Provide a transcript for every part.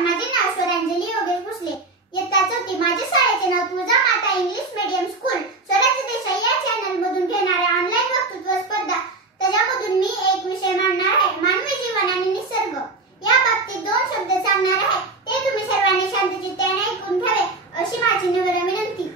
माझे नाव स्वरांजली योगेश भोसले. इयत्ता 4. माझ्या शाळेचे नाव तुळजामाता इंग्लिश मीडियम स्कूल. स्वराज्य देसाई या चॅनल मधून घेणाऱ्या ऑनलाईन वक्तृत्व स्पर्धा, त्याच्यामधून मी एक विषय मांडणार आहे, मानवी जीवन आणि निसर्ग. या बाबतीत 2 शब्द सांगणार आहे, ते तुम्ही सर्वांनी शांतचित्ताने ऐकून घ्यावे अशी माझी नम्र विनंती.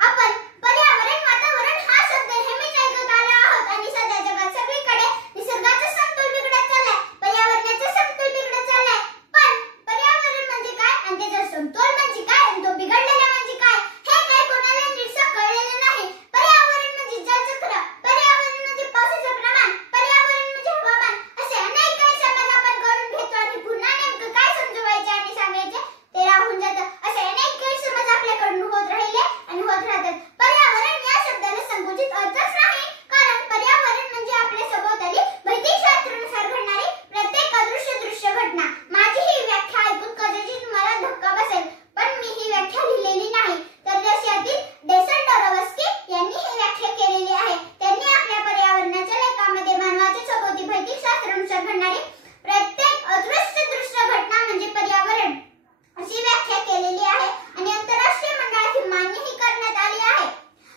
आपण पर्यावरण वातावरण हा शब्द नेहमीच ऐकत आलो आहोत आणि सध्या जगात सगळीकडे निसर्गाचा समतोल बिघडत चाललाय, पर्यावरणाचा समतोल बिघडत चाललाय. पण पर्यावरण म्हणजे काय आणि त्याचा समतोल म्हणजे काय आणि तो बिघडलेला म्हणजे काय हे काही कोणाला नीटसं कळलेलं नाही. पर्यावरण म्हणजे जलचक्र, पर्यावरण म्हणजे पावसाचं प्रमाण, पर्यावरण म्हणजे हवामान, असे अनेक गैरसमज आपण करून घेतो आणि पुन्हा नेमकं काय समजवायचे आणि सांगायचे ते राहून जातं. असे अनेक गैरसमज आपल्याकडून होत राहिले आणि होत राहतात. पर्यावरण या शब्दाला संकुचित अर्थच नाही, कारण पर्यावरण म्हणजे आपल्या सभोवताली भौतिकशास्त्रानुसार घडणारी प्रत्येक अदृश्य दृश्य घटना. माझी ही व्याख्या ऐकून कदाचित तुम्हाला धक्का बसेल, पण मी ही व्याख्या लिहिलेली नाही, तर रशियातील डेसल्टोरोव्स्की यांनी ही व्याख्या केलेली आहे. त्यांनी आपल्या पर्यावरणाच्या लेखामध्ये मानवाच्या सभोवती भौतिकशास्त्रानुसार घडणारी प्रत्येक अदृश्य दृश्य घटना म्हणजे पर्यावरण अशी व्याख्या केलेली आहे आणि आंतरराष्ट्रीय मंडळाची मान्यही करण्यात आली आहे.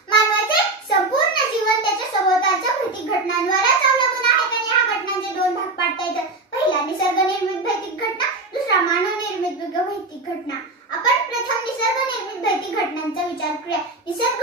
मानवाचे संपूर्ण जीवन त्याच्या सभोवतालच्या भौतिक घटनांवरच अवलंबून आहे आणि या घटनांचे 2 भाग पाडता येतात. पहिला निसर्ग निर्मित भौतिक घटना, दुसरा मानव निर्मित भौतिक घटना. आपण प्रथम निसर्ग निर्मित भौतिक घटनांचा विचार करूया. निसर्ग